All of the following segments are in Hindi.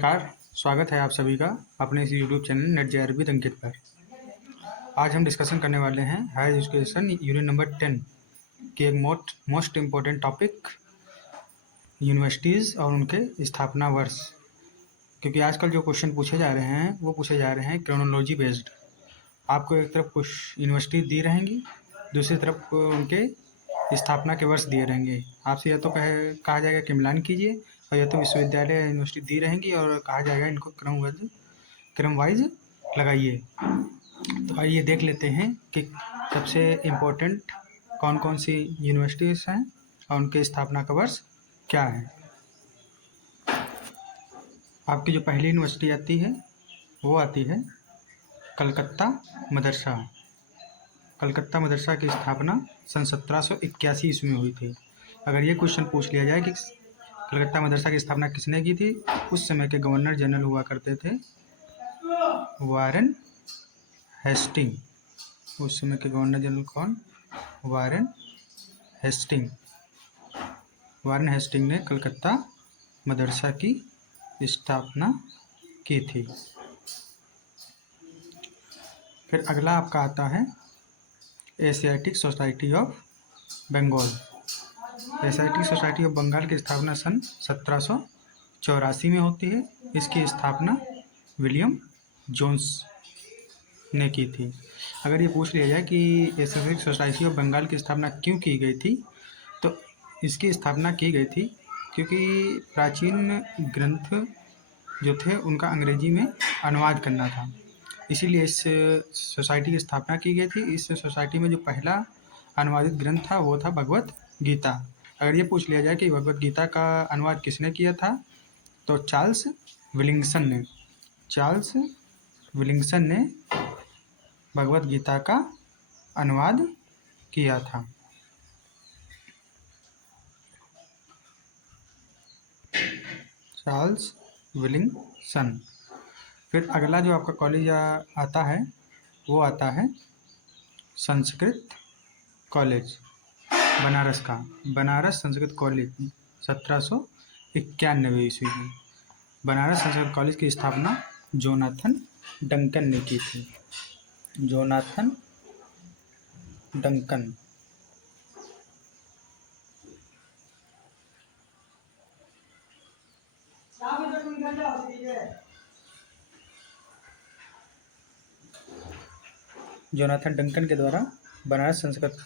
नमस्कार, स्वागत है आप सभी का अपने इस YouTube channel net J with Ankit पर। आज हम डिस्कशन करने वाले हैं हायर एजुकेशन यूनिट नंबर 10 के एक मोस्ट इम्पोर्टेंट टॉपिक यूनिवर्सिटीज़ और उनके स्थापना वर्ष। क्योंकि आजकल जो क्वेश्चन पूछे जा रहे हैं वो पूछे जा रहे हैं क्रोनोलॉजी बेस्ड। आपको एक तरफ कुछ यूनिवर्सिटी दी रहेंगी, दूसरी तरफ उनके स्थापना के वर्ष दिए रहेंगे। आपसे या तो कहा जाएगा कि मिलान कीजिए, और या तो विश्वविद्यालय या यूनिवर्सिटी दी रहेंगी और कहा जाएगा इनको क्रम वाइज लगाइए। तो आइए देख लेते हैं कि सबसे इम्पोर्टेंट कौन कौन सी यूनिवर्सिटीज़ हैं और उनके स्थापना का वर्ष क्या है। आपकी जो पहली यूनिवर्सिटी आती है वो आती है कलकत्ता मदरसा। कलकत्ता मदरसा की स्थापना सन 1781 ईस्वी में हुई थी। अगर ये क्वेश्चन पूछ लिया जाए कि कलकत्ता मदरसा की स्थापना किसने की थी, उस समय के गवर्नर जनरल हुआ करते थे वारेन हेस्टिंग। उस समय के गवर्नर जनरल कौन? Warren Hasting. वारेन हेस्टिंग ने कलकत्ता मदरसा की स्थापना की थी। फिर अगला आपका आता है Asiatic Society of Bengal. Asiatic Society of Bengal की स्थापना सन 1784 में होती है। इसकी स्थापना विलियम जोन्स ने की थी। अगर ये पूछ लिया जाए कि एशियाटिक सोसाइटी ऑफ बंगाल की स्थापना क्यों की गई थी, तो इसकी स्थापना की गई थी क्योंकि प्राचीन ग्रंथ जो थे उनका अंग्रेजी में अनुवाद करना था, इसीलिए इस सोसाइटी की स्थापना की गई थी। इस सोसाइटी में जो पहला अनुवादित ग्रंथ था वो था भगवत गीता। अगर ये पूछ लिया जाए कि भगवत गीता का अनुवाद किसने किया था, तो चार्ल्स विलिंगसन ने भगवत गीता का अनुवाद किया था। चार्ल्स विलिंगसन। फिर अगला जो आपका कॉलेज आता है वो आता है संस्कृत कॉलेज बनारस का। बनारस संस्कृत कॉलेज 1791 ईस्वी में। बनारस संस्कृत कॉलेज की स्थापना जोनाथन डंकन ने की थी। Jonathan Duncan. जोनाथन डंकन के द्वारा बनारस संस्कृत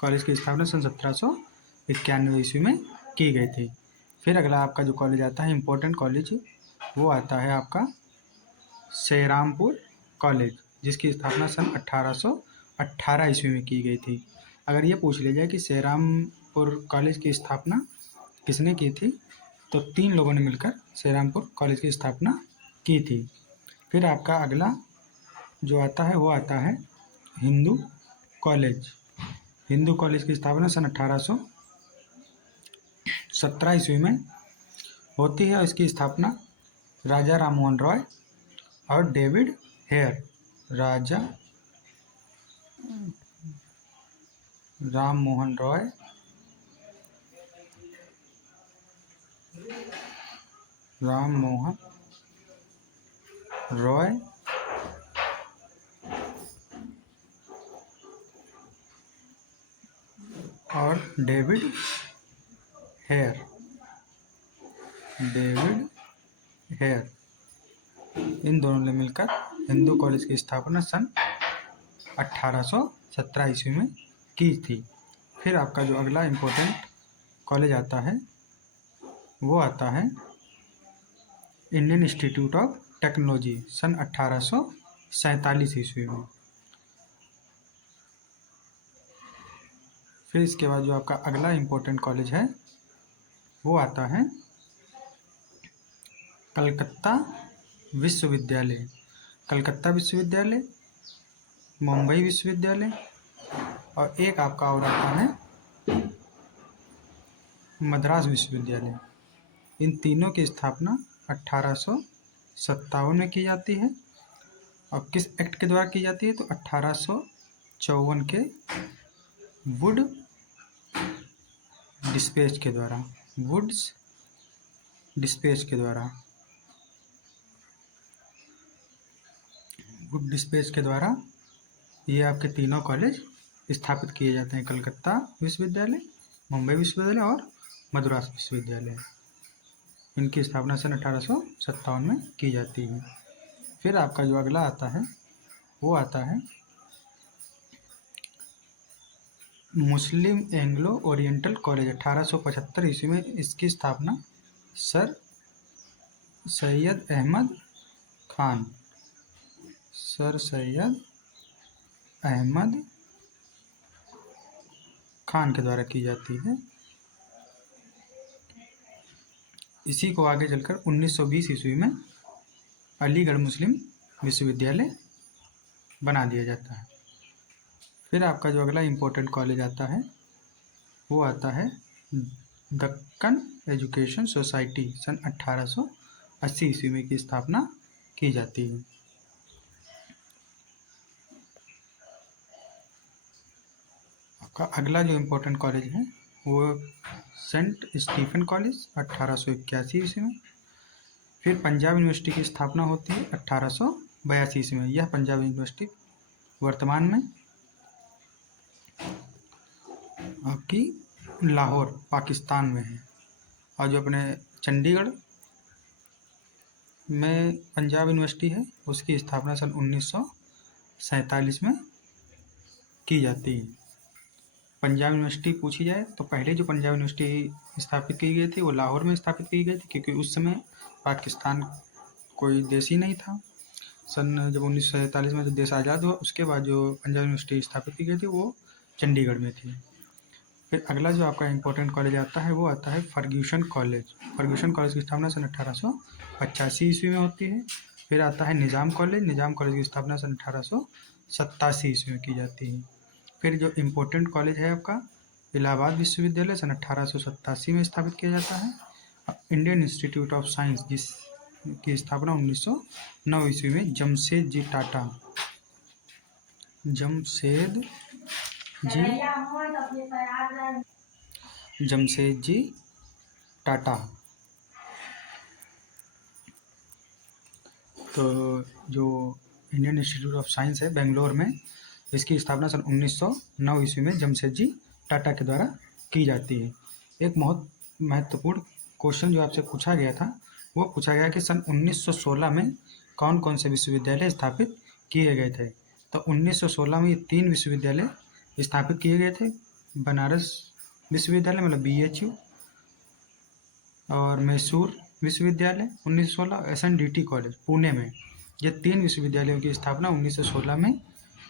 कॉलेज की स्थापना सन 1791 ईस्वी में की गई थी। फिर अगला आपका जो कॉलेज आता है इम्पोर्टेंट कॉलेज, वो आता है आपका सेरामपुर कॉलेज, जिसकी स्थापना सन 1818 ईस्वी में की गई थी। अगर ये पूछ लिया जाए कि सेरामपुर कॉलेज की स्थापना किसने की थी, तो 3 लोगों ने मिलकर सेरामपुर कॉलेज की स्थापना की थी। फिर आपका अगला जो आता है वो आता है हिंदू कॉलेज। हिंदू कॉलेज की स्थापना सन 1817 ईस्वी में होती है। इसकी स्थापना राजा राम मोहन रॉय और डेविड हेयर। राजा राम मोहन रॉय और डेविड हेयर। इन दोनों ने मिलकर हिंदू कॉलेज की स्थापना सन 1817 ईस्वी में की थी। फिर आपका जो अगला इम्पोर्टेंट कॉलेज आता है वो आता है इंडियन इंस्टीट्यूट ऑफ टेक्नोलॉजी सन 1847 ईस्वी में। फिर इसके बाद जो आपका अगला इम्पोर्टेंट कॉलेज है वो आता है कलकत्ता विश्वविद्यालय। कलकत्ता विश्वविद्यालय, मुंबई विश्वविद्यालय और एक आपका और आता है मद्रास विश्वविद्यालय। इन तीनों की स्थापना 1857 में की जाती है। और किस एक्ट के द्वारा की जाती है, तो 1854 के वुड डिस्पेच के द्वारा। गुड डिस्पैच के द्वारा ये आपके तीनों कॉलेज स्थापित किए जाते हैं, कलकत्ता विश्वविद्यालय, मुंबई विश्वविद्यालय और मद्रास विश्वविद्यालय। इनकी स्थापना सन 1857 में की जाती है। फिर आपका जो अगला आता है वो आता है मुस्लिम एंग्लो ओरिएंटल कॉलेज। 1875 ईस्वी में इसकी स्थापना सर सैयद अहमद खान के द्वारा की जाती है। इसी को आगे चलकर 1920 ईस्वी में अलीगढ़ मुस्लिम विश्वविद्यालय बना दिया जाता है। फिर आपका जो अगला इम्पोर्टेंट कॉलेज आता है वो आता है दक्कन एजुकेशन सोसाइटी। सन 1880 ईस्वी में की स्थापना की जाती है। आपका अगला जो इम्पोर्टेंट कॉलेज है वो सेंट स्टीफन कॉलेज 1881 ईस्वी में। फिर पंजाब यूनिवर्सिटी की स्थापना होती है 1882 ईस्वी में। यह पंजाब यूनिवर्सिटी वर्तमान में आपकी लाहौर पाकिस्तान में है। और जो अपने चंडीगढ़ में पंजाब यूनिवर्सिटी है उसकी स्थापना सन 1947 में की जाती है। पंजाब यूनिवर्सिटी पूछी जाए तो पहले जो पंजाब यूनिवर्सिटी स्थापित की गई थी वो लाहौर में स्थापित की गई थी, क्योंकि उस समय पाकिस्तान कोई देश ही नहीं था। सन जब 1947 में जब देश आज़ाद हुआ उसके बाद जो पंजाब यूनिवर्सिटी स्थापित की गई थी वो चंडीगढ़ में थी। फिर अगला जो आपका इम्पोर्टेंट कॉलेज आता है वो आता है फर्ग्यूसन कॉलेज। फर्ग्यूसन कॉलेज की स्थापना सन 1885 ईस्वी में होती है। फिर आता है निज़ाम कॉलेज की स्थापना सन 1887 ईस्वी में की जाती है। फिर जो इम्पोर्टेंट कॉलेज है आपका इलाहाबाद विश्वविद्यालय सन 1887 में स्थापित किया जाता है। इंडियन इंस्टीट्यूट ऑफ साइंस जिसकी स्थापना 1909 ईस्वी में जमशेद जी टाटा। तो जो इंडियन इंस्टीट्यूट ऑफ साइंस है बेंगलोर में, इसकी स्थापना सन 1909 ईस्वी में जमशेद जी टाटा के द्वारा की जाती है। एक बहुत महत्वपूर्ण क्वेश्चन जो आपसे पूछा गया था वो पूछा गया कि सन 1916 में कौन कौन से विश्वविद्यालय स्थापित किए गए थे। तो 1916 में ये 3 विश्वविद्यालय स्थापित किए गए थे। बनारस विश्वविद्यालय मतलब BHU और मैसूर विश्वविद्यालय 1916, SNDT कॉलेज पुणे में। ये 3 विश्वविद्यालयों की स्थापना 1916 में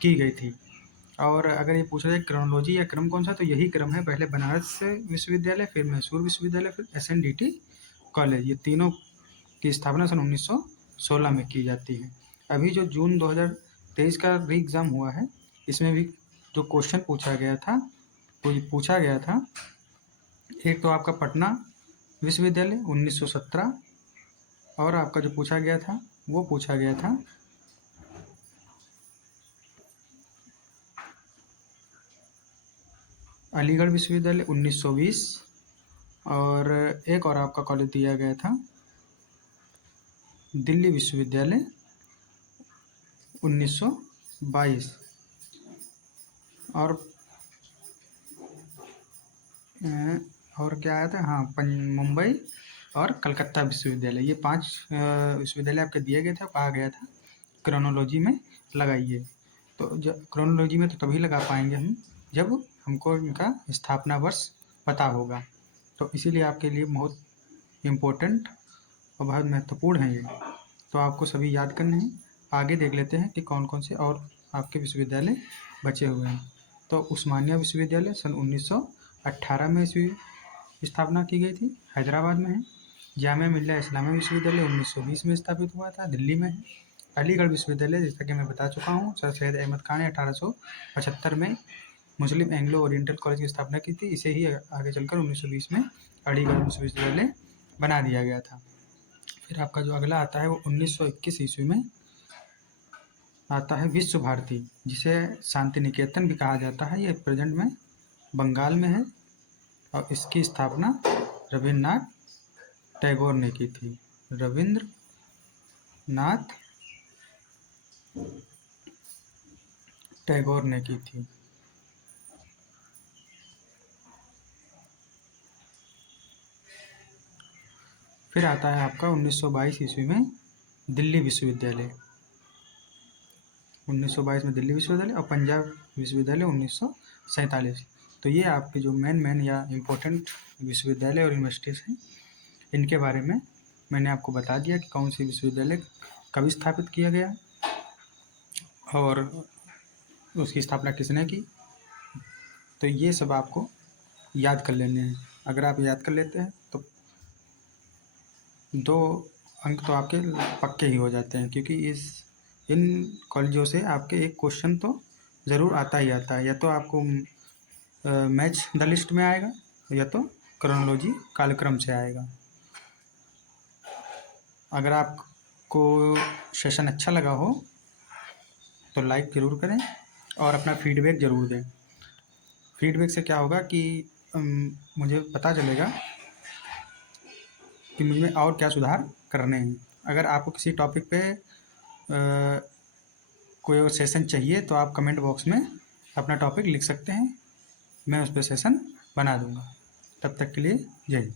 की गई थी। और अगर ये पूछा जाए क्रोनोलॉजी या क्रम कौन सा, तो यही क्रम है, पहले बनारस विश्वविद्यालय, फिर मैसूर विश्वविद्यालय, फिर SNDT कॉलेज। ये तीनों की स्थापना सन 1916 में की जाती है। अभी जो जून 2023 का री एग्ज़ाम हुआ है इसमें भी जो क्वेश्चन पूछा गया था एक तो आपका पटना विश्वविद्यालय 1917, और आपका जो पूछा गया था वो पूछा गया था अलीगढ़ विश्वविद्यालय 1920, और एक और आपका कॉलेज दिया गया था दिल्ली विश्वविद्यालय 1922। और क्या आया था, हाँ मुंबई और कलकत्ता विश्वविद्यालय। ये 5 विश्वविद्यालय आपके दिए गए थे। कहा गया था क्रोनोलॉजी में लगाइए। तो क्रोनोलॉजी में तो तभी लगा पाएंगे हम जब हमको इनका स्थापना वर्ष पता होगा। तो इसीलिए आपके लिए बहुत इम्पोर्टेंट और बहुत महत्वपूर्ण है ये। तो आपको सभी याद करने हैं। आगे देख लेते हैं कि कौन कौन से और आपके विश्वविद्यालय बचे हुए हैं। तो उस्मानिया विश्वविद्यालय सन 1918 में इसकी स्थापना की गई थी, हैदराबाद में है। जामिया मिल्लिया इस्लामिया विश्वविद्यालय 1920 में स्थापित हुआ था, दिल्ली में है। अलीगढ़ विश्वविद्यालय जैसा कि मैं बता चुका हूँ, सर सैयद अहमद खान ने 1875 में मुस्लिम एंग्लो ओरिएंटल कॉलेज की स्थापना की थी। इसे ही आगे चलकर 1920 में अलीगढ़ विश्वविद्यालय बना दिया गया था। फिर आपका जो अगला आता है वो 1921 ईस्वी में आता है विश्व भारती, जिसे शांति निकेतन भी कहा जाता है। ये प्रेजेंट में बंगाल में है और इसकी स्थापना रविन्द्रनाथ टैगोर ने की थी। रविन्द्रनाथ टैगोर ने की थी। फिर आता है आपका 1922 ईस्वी में दिल्ली विश्वविद्यालय। 1922 में दिल्ली विश्वविद्यालय और पंजाब विश्वविद्यालय 1947। तो ये आपके जो मेन या इम्पोर्टेंट विश्वविद्यालय और यूनिवर्सिटीज़ हैं, इनके बारे में मैंने आपको बता दिया कि कौन सी विश्वविद्यालय कब स्थापित किया गया और उसकी स्थापना किसने की। तो ये सब आपको याद कर लेने हैं। अगर आप याद कर लेते हैं तो 2 अंक तो आपके पक्के ही हो जाते हैं, क्योंकि इन कॉलेजों से आपके एक क्वेश्चन तो ज़रूर आता ही आता है। या तो आपको मैच द लिस्ट में आएगा या तो क्रोनोलॉजी कालक्रम से आएगा। अगर आपको सेशन अच्छा लगा हो तो लाइक ज़रूर करें और अपना फीडबैक ज़रूर दें। फीडबैक से क्या होगा कि मुझे पता चलेगा कि मुझ में और क्या सुधार करने हैं। अगर आपको किसी टॉपिक पे कोई और सेशन चाहिए तो आप कमेंट बॉक्स में अपना टॉपिक लिख सकते हैं, मैं उस पर सेशन बना दूंगा। तब तक के लिए जय हिंद।